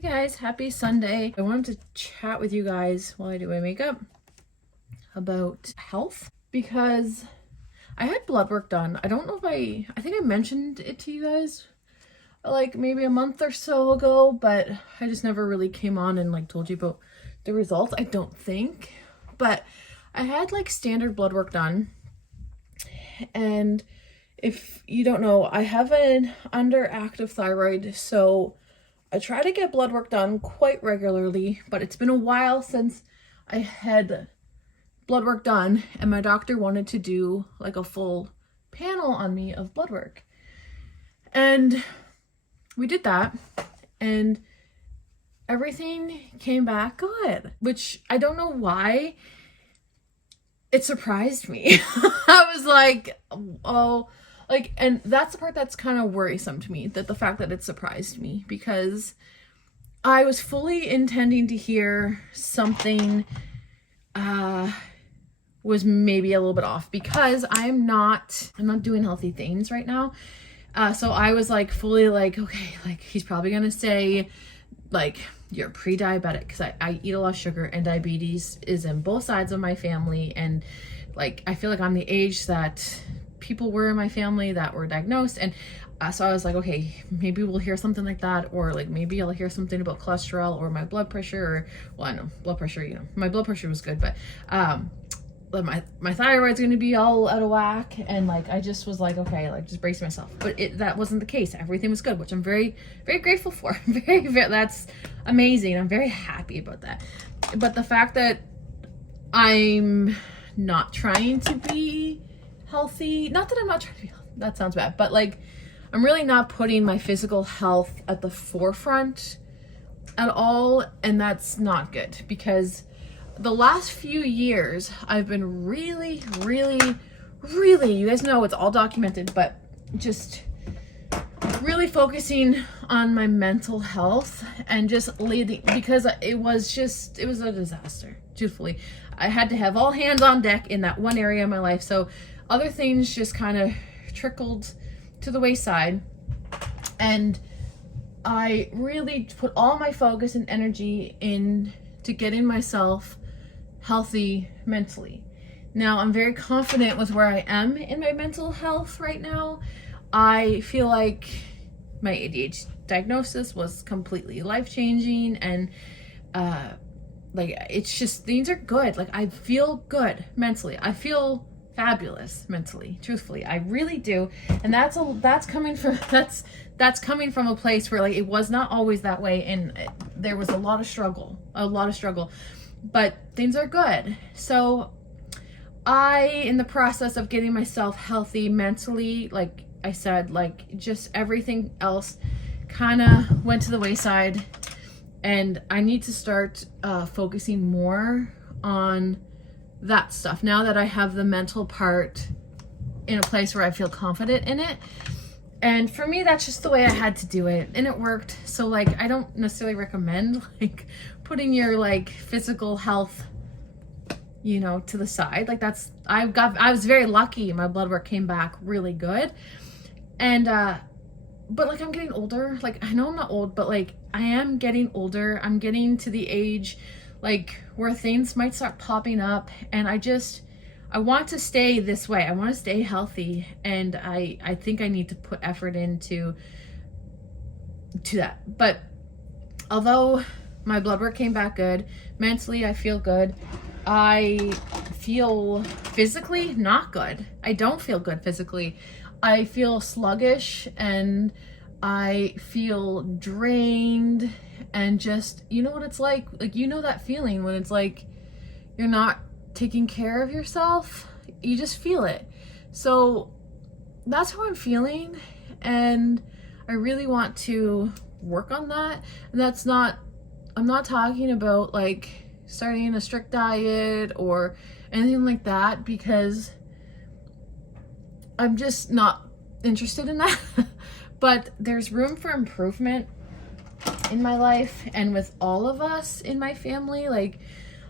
Hey guys, happy Sunday. I wanted to chat with you guys while I do my makeup about health because I had blood work done. I don't know if I think I mentioned it to you guys like maybe a month or so ago, but I just never really came on and like told you about the results, I don't think. But I had like standard blood work done, and if you don't know, I have an underactive thyroid, so I try to get blood work done quite regularly, but it's been a while since I had blood work done, and my doctor wanted to do like a full panel on me of blood work. And we did that, and everything came back good, which I don't know why. It surprised me. I was like, oh, like, and that's the part that's kind of worrisome to me, that the fact that it surprised me, because I was fully intending to hear something was maybe a little bit off, because I'm not doing healthy things right now. So I was like fully like, okay, like he's probably gonna say like you're pre-diabetic, because I eat a lot of sugar, and diabetes is in both sides of my family, and like I feel like I'm the age that people were in my family that were diagnosed. And so I was like, okay, maybe we'll hear something like that, or like maybe I'll hear something about cholesterol or my blood pressure, or well, I know blood pressure, you know, my blood pressure was good, but my thyroid's going to be all out of whack. And like I just was like, okay, like just brace myself. But that wasn't the case. Everything was good, which I'm very, very grateful for. very, that's amazing. I'm very happy about that. But the fact that I'm not trying to be healthy, not that I'm not trying to be healthy, that sounds bad, but like I'm really not putting my physical health at the forefront at all, and that's not good, because the last few years I've been really, you guys know it's all documented, but just really focusing on my mental health and just leading, because it was a disaster, truthfully. I had to have all hands on deck in that one area of my life, so other things just kind of trickled to the wayside, and I really put all my focus and energy into getting myself healthy mentally. Now I'm very confident with where I am in my mental health right now. I feel like my ADHD diagnosis was completely life-changing, and like it's just, things are good. Like I feel good mentally. I feel fabulous mentally, truthfully. I really do. And that's coming from a place where like it was not always that way, and there was a lot of struggle, but things are good. So in the process of getting myself healthy mentally, like I said, like just everything else kind of went to the wayside, and I need to start focusing more on that stuff now that I have the mental part in a place where I feel confident in it. And for me, that's just the way I had to do it, and it worked. So like I don't necessarily recommend like putting your like physical health, you know, to the side. Like I was very lucky. My blood work came back really good. And but like I'm getting older. Like I know I'm not old, but like I am getting older. I'm getting to the age like where things might start popping up, and I want to stay this way. I want to stay healthy, and I think I need to put effort into that. But although my blood work came back good, mentally I feel good. I feel physically not good. I don't feel good physically. I feel sluggish, and I feel drained, and just, you know what it's like you know that feeling when it's like you're not taking care of yourself. You just feel it. So that's how I'm feeling, and I really want to work on that. And I'm not talking about like starting a strict diet or anything like that, because I'm just not interested in that. But there's room for improvement in my life and with all of us in my family. Like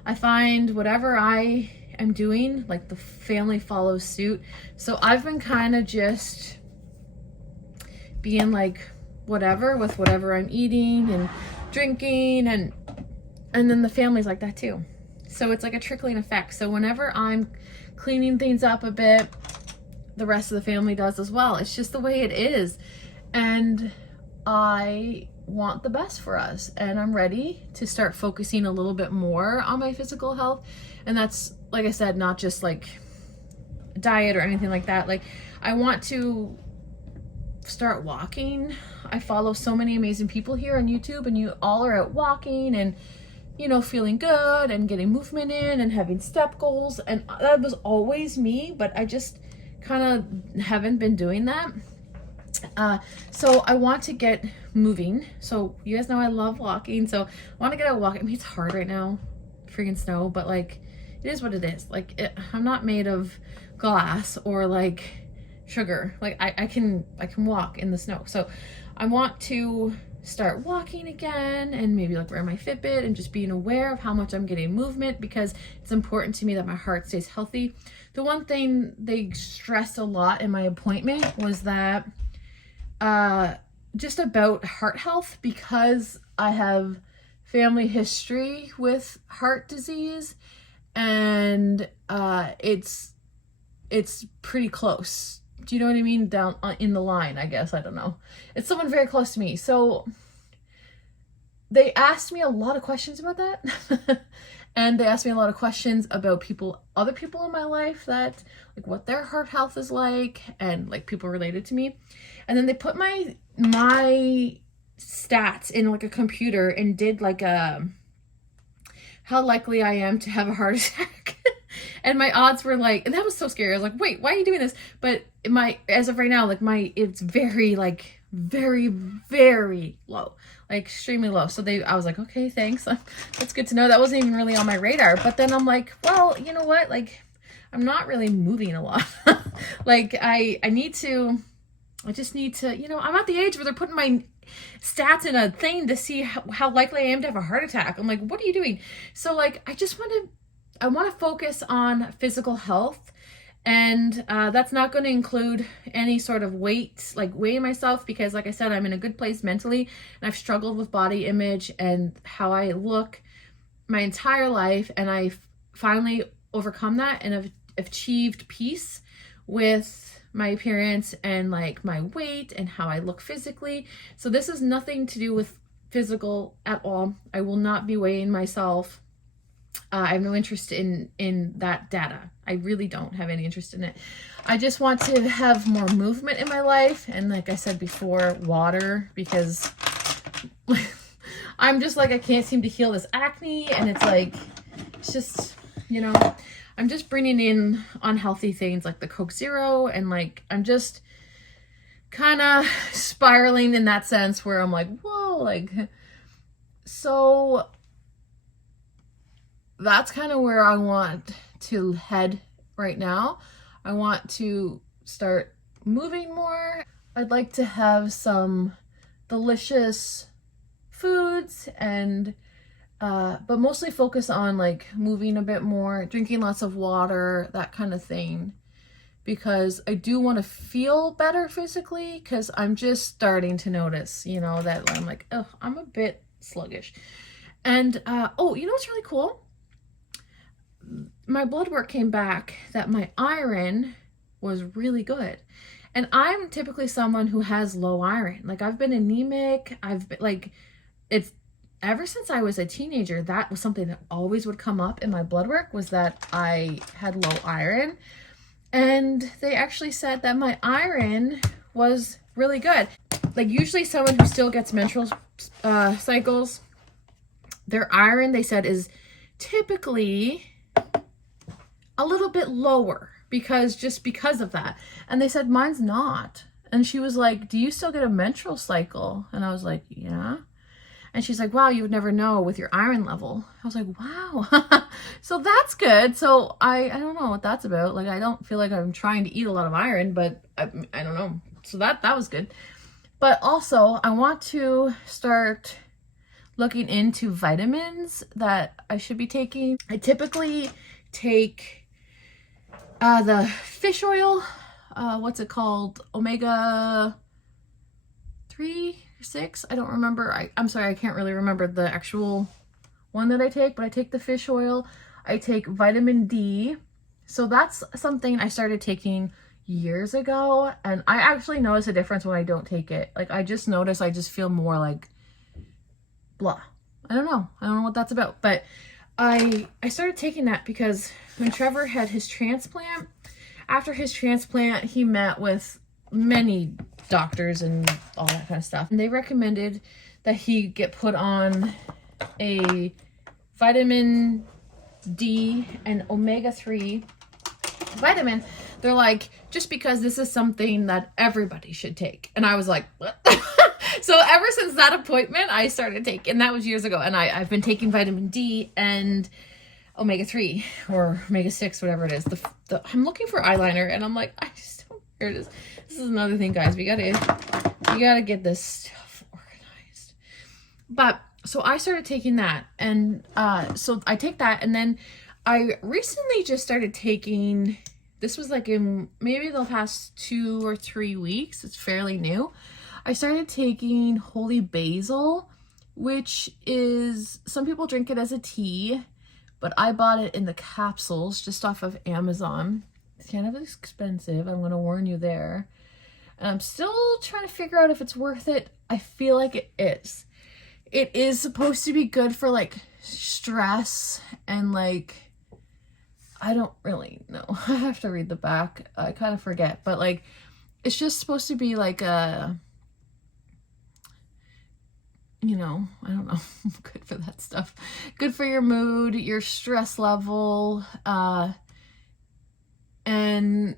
I find whatever I am doing, like the family follows suit. So I've been kind of just being like whatever with whatever I'm eating, and drinking, and then the family's like that too. So it's like a trickling effect. So whenever I'm cleaning things up a bit, the rest of the family does as well. It's just the way it is. And I want the best for us, and I'm ready to start focusing a little bit more on my physical health. And that's, like I said, not just like diet or anything like that. Like, I want to start walking. I follow so many amazing people here on YouTube, and you all are out walking and, you know, feeling good and getting movement in and having step goals. And that was always me, but I just kind of haven't been doing that. So I want to get moving. So you guys know I love walking, so I want to get out walking. I mean, it's hard right now, freaking snow, but like, it is what it is. Like, I'm not made of glass or like sugar. Like, I can walk in the snow. So I want to start walking again, and maybe like wear my Fitbit and just being aware of how much I'm getting movement, because it's important to me that my heart stays healthy. The one thing they stressed a lot in my appointment was that just about heart health, because I have family history with heart disease, and it's pretty close. Do you know what I mean? Down in the line, I guess. I don't know. It's someone very close to me. So they asked me a lot of questions about that. And they asked me a lot of questions about other people in my life, that like what their heart health is like, and like people related to me. And then they put my stats in like a computer and did like how likely I am to have a heart attack. And my odds were like, and that was so scary. I was like, wait, why are you doing this? But as of right now, like it's very, like very, very low, like extremely low. So I was like, okay, thanks. That's good to know. That wasn't even really on my radar. But then I'm like, well, you know what? Like, I'm not really moving a lot. Like I just need to, you know, I'm at the age where they're putting my stats in a thing to see how likely I am to have a heart attack. I'm like, what are you doing? So like, I want to focus on physical health, and that's not going to include any sort of weight, like weighing myself, because like I said, I'm in a good place mentally, and I've struggled with body image and how I look my entire life, and I've finally overcome that and have achieved peace with my appearance and like my weight and how I look physically. So this is nothing to do with physical at all. I will not be weighing myself. I have no interest in that data. I really don't have any interest in it. I just want to have more movement in my life, and like I said before, water, because I'm just like, I can't seem to heal this acne, and it's like, it's just, you know, I'm just bringing in unhealthy things like the Coke Zero, and like I'm just kind of spiraling in that sense where I'm like, whoa, like, so that's kind of where I want to head right now. I want to start moving more. I'd like to have some delicious foods, and but mostly focus on like moving a bit more, drinking lots of water, that kind of thing, because I do want to feel better physically, because I'm just starting to notice, you know, that I'm like, oh, I'm a bit sluggish. And oh, you know what's really cool? My blood work came back that my iron was really good. And I'm typically someone who has low iron. Like, I've been anemic. I've been like, it's ever since I was a teenager, that was something that always would come up in my blood work, was that I had low iron. And they actually said that my iron was really good. Like, usually someone who still gets menstrual cycles, their iron, they said, is typically a little bit lower because of that. And they said, mine's not. And she was like, do you still get a menstrual cycle? And I was like, yeah. And she's like, wow, you would never know with your iron level. I was like, wow. So that's good. So I don't know what that's about. Like, I don't feel like I'm trying to eat a lot of iron, but I don't know. So that was good. But also, I want to start looking into vitamins that I should be taking. I typically take the fish oil, what's it called? Omega 3 6. I don't remember. I'm sorry, I can't really remember the actual one that I take, but I take the fish oil. I take vitamin D. So that's something I started taking years ago, and I actually notice a difference when I don't take it. Like, I just notice I just feel more like blah. I don't know what that's about, but I started taking that because when Trevor had his transplant, after his transplant, he met with many doctors and all that kind of stuff, and they recommended that he get put on a vitamin D and omega-3 vitamin. They're like, just because this is something that everybody should take. And I was like, what? So ever since that appointment, I started taking, that was years ago, and I've been taking vitamin D and omega-3 or omega-6, whatever it is. I'm looking for eyeliner, and I'm like, I just don't, here it is. This is another thing, guys. You gotta get this stuff organized. But so I started taking that, and so I take that, and then I recently just started taking, this was like in maybe the past 2 or 3 weeks. It's fairly new. I started taking holy basil, which is, some people drink it as a tea, but I bought it in the capsules just off of Amazon. It's kind of expensive, I'm going to warn you there. And I'm still trying to figure out if it's worth it. I feel like it is. It is supposed to be good for like stress and like, I don't really know. I have to read the back. I kind of forget, but like, it's just supposed to be like a, you know, I don't know, good for that stuff. Good for your mood, your stress level, and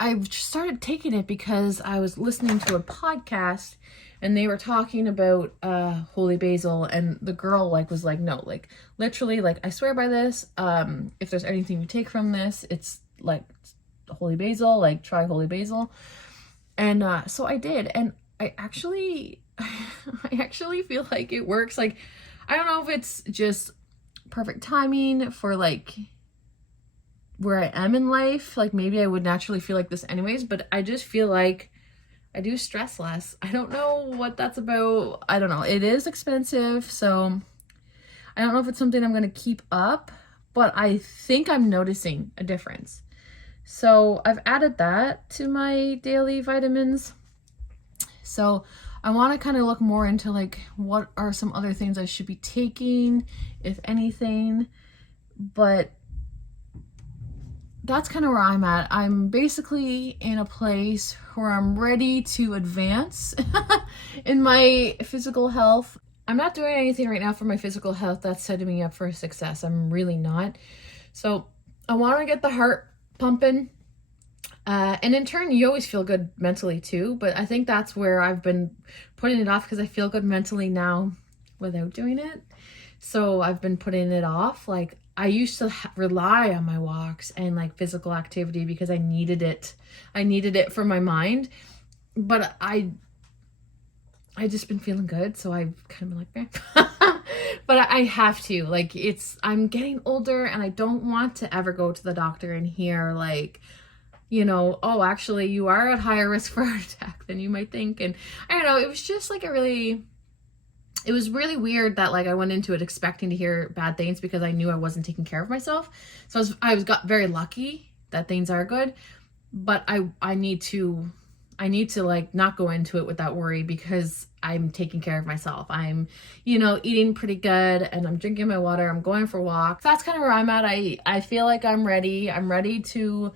I started taking it because I was listening to a podcast and they were talking about holy basil, and the girl like was like, no, like literally, like, I swear by this, if there's anything you take from this, it's like holy basil, like try holy basil. And so I did, and I actually feel like it works. Like, I don't know if it's just perfect timing for like where I am in life. Like, maybe I would naturally feel like this anyways, but I just feel like I do stress less. I don't know what that's about. I don't know. It is expensive, so I don't know if it's something I'm going to keep up, but I think I'm noticing a difference. So I've added that to my daily vitamins. So I want to kind of look more into like what are some other things I should be taking, if anything. But that's kind of where I'm at. I'm basically in a place where I'm ready to advance in my physical health. I'm not doing anything right now for my physical health that's setting me up for success. I'm really not. So I want to get the heart pumping. And in turn, you always feel good mentally too. But I think that's where I've been putting it off, because I feel good mentally now without doing it. So I've been putting it off. Like, I used to rely on my walks and like physical activity because I needed it. I needed it for my mind. But I just been feeling good. So I've kind of been like, eh. But I have to. Like, I'm getting older and I don't want to ever go to the doctor and hear like, you know, oh, actually you are at higher risk for heart attack than you might think. And I don't know, it was just like it was really weird that like I went into it expecting to hear bad things because I knew I wasn't taking care of myself. So I got very lucky that things are good, but I need to like not go into it with that worry, because I'm taking care of myself. I'm, you know, eating pretty good and I'm drinking my water. I'm going for walks. That's kind of where I'm at. I feel like I'm ready. I'm ready to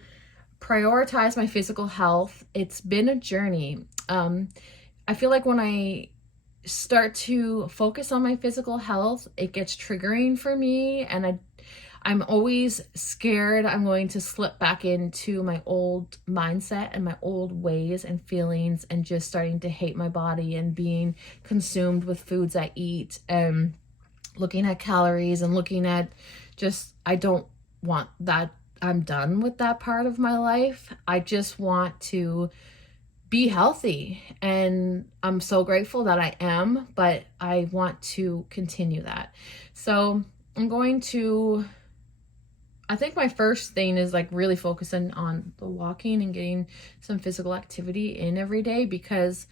prioritize my physical health. It's been a journey. I feel like when I start to focus on my physical health, it gets triggering for me, and I'm always scared I'm going to slip back into my old mindset and my old ways and feelings, and just starting to hate my body and being consumed with foods I eat and looking at calories and looking at just, I don't want that. I'm done with that part of my life. I just want to be healthy, and I'm so grateful that I am, but I want to continue that. So I think my first thing is like really focusing on the walking and getting some physical activity in every day, because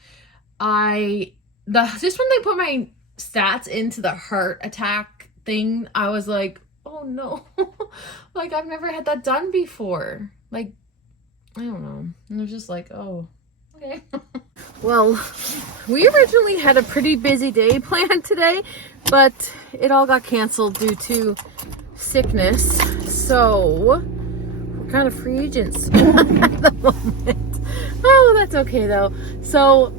just when they put my stats into the heart attack thing, I was like, oh no. Like, I've never had that done before. Like, I don't know. And it was just like, oh, okay. Well, we originally had a pretty busy day planned today, but it all got canceled due to sickness. So we're kind of free agents at the moment. Oh, that's okay though. So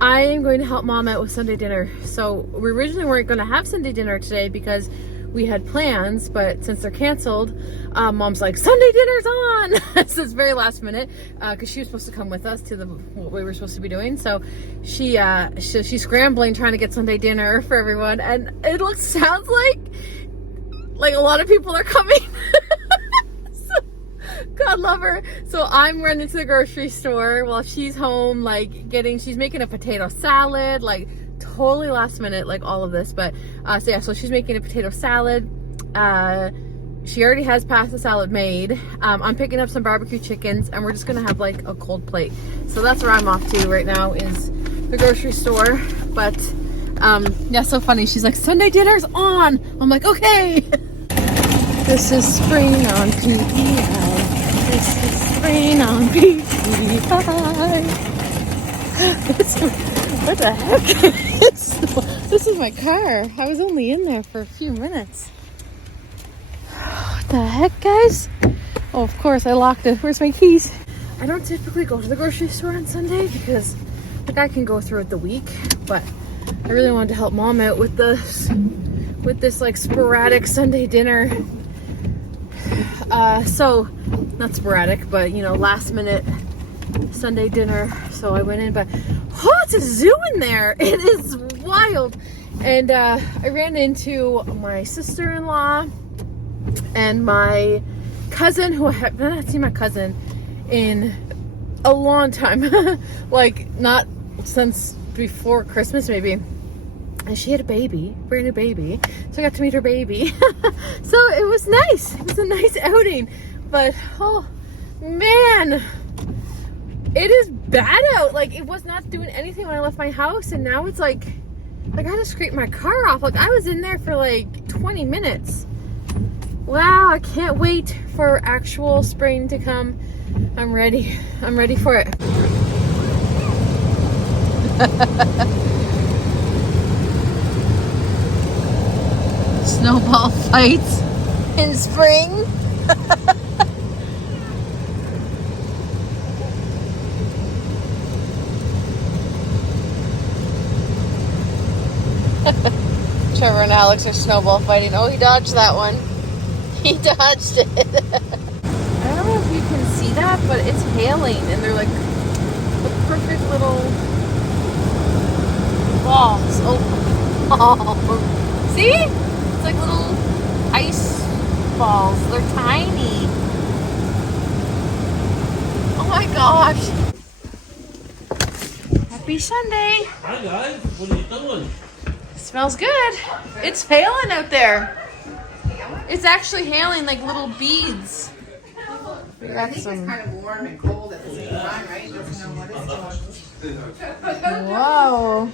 I am going to help Mom out with Sunday dinner. So we originally weren't going to have Sunday dinner today because we had plans, but since they're canceled, Mom's like, Sunday dinner's on. So it's very last minute, because she was supposed to come with us to what we were supposed to be doing. So she's scrambling trying to get Sunday dinner for everyone, and it sounds like a lot of people are coming. So, God love her. So I'm running to the grocery store while she's home, like she's making a potato salad, like totally last minute, like all of this. But so she's making a potato salad. She already has pasta salad made. I'm picking up some barbecue chickens, and we're just gonna have like a cold plate. So that's where I'm off to right now, is the grocery store. But yeah, so funny. She's like, Sunday dinner's on. I'm like, okay. This is spring on PEI. This is spring on PEI. What the heck? This is my car. I was only in there for a few minutes. What the heck, guys? Oh, of course, I locked it. Where's my keys? I don't typically go to the grocery store on Sunday because like I can go through it the week, but I really wanted to help Mom out with this like sporadic Sunday dinner. So not sporadic, but you know, last minute Sunday dinner. So I went in, but it's a zoo in there. It is wild. And I ran into my sister-in-law and my cousin, who I have not seen my cousin in a long time. Like not since before Christmas maybe. And she had a baby, brand new baby. So I got to meet her baby. So it was nice. It was a nice outing. But oh man, it is bad out. Like, it was not doing anything when I left my house, and now it's like I gotta scrape my car off. Like, I was in there for like 20 minutes. Wow, I can't wait for actual spring to come. I'm ready. I'm ready for it. Snowball fights in spring. Trevor and Alex are snowball fighting. Oh, he dodged that one. He dodged it. I don't know if you can see that, but it's hailing, and they're like the perfect little balls. Oh, see? It's like little ice balls. They're tiny. Oh my gosh. Happy Sunday. Hi guys, what are you doing? Smells good. It's hailing out there. It's actually hailing like little beads. We got some. It's kind of warm and cold at the same time, right? It doesn't know what it's doing. Whoa.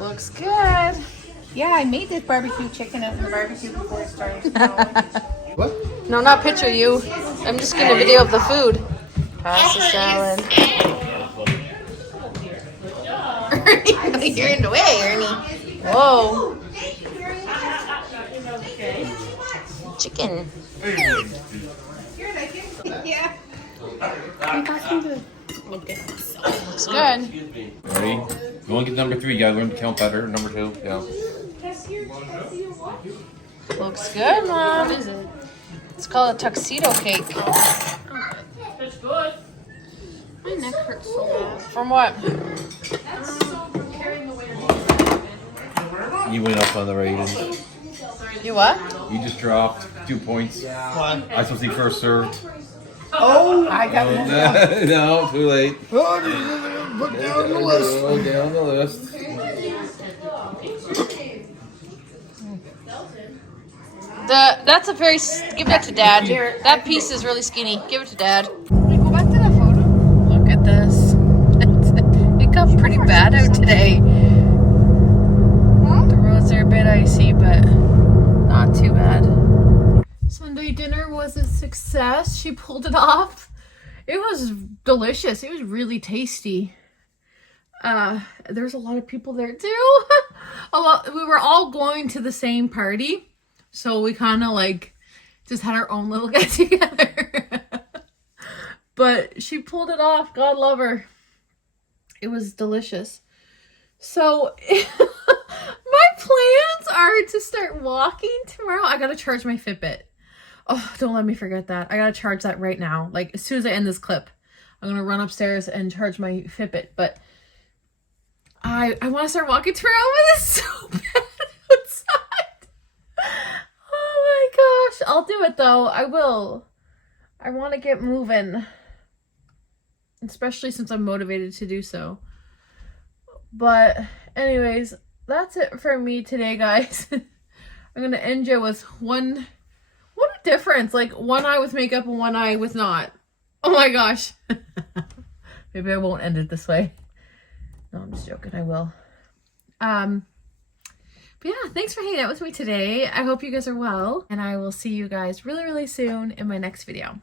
Looks good. Yeah, I made this barbecue chicken out in the barbecue before it started snowing. What? No, not picture you. I'm just getting a video of the food. Pasta salad. Ernie, you're in the way, Ernie. Whoa. Chicken. Yeah. Looks good. Ready? You want to get number 3, you gotta learn to count better. Number 2, yeah. Looks good, Mom. What is it? It's called a tuxedo cake. It's good. My neck hurts so bad. From what? You went up on the rating. You what? You just dropped 2 points. I was supposed to be first serve. Oh, I got one. No, too late. Put down the list. Go down the list. That's a very. Give that to Dad. That piece is really skinny. Give it to Dad. Can we go back to that photo? Look at this. It got pretty bad out today. but not too bad. Sunday dinner was a success. She pulled it off. It was delicious. It was really tasty. There's a lot of people there too. We were all going to the same party, so we kind of like just had our own little get together. But she pulled it off. God love her. It was delicious. So my plans are to start walking tomorrow. I gotta charge my Fitbit. Oh, don't let me forget that. I gotta charge that right now. Like as soon as I end this clip, I'm gonna run upstairs and charge my Fitbit. But I want to start walking tomorrow, but it's so bad outside. Oh my gosh. I'll do it though. I will. I want to get moving. Especially since I'm motivated to do so. But anyways, that's it for me today, guys. I'm going to end you with what a difference. Like one eye with makeup and one eye with not. Oh my gosh. Maybe I won't end it this way. No, I'm just joking. I will. But yeah, thanks for hanging out with me today. I hope you guys are well. And I will see you guys really, really soon in my next video.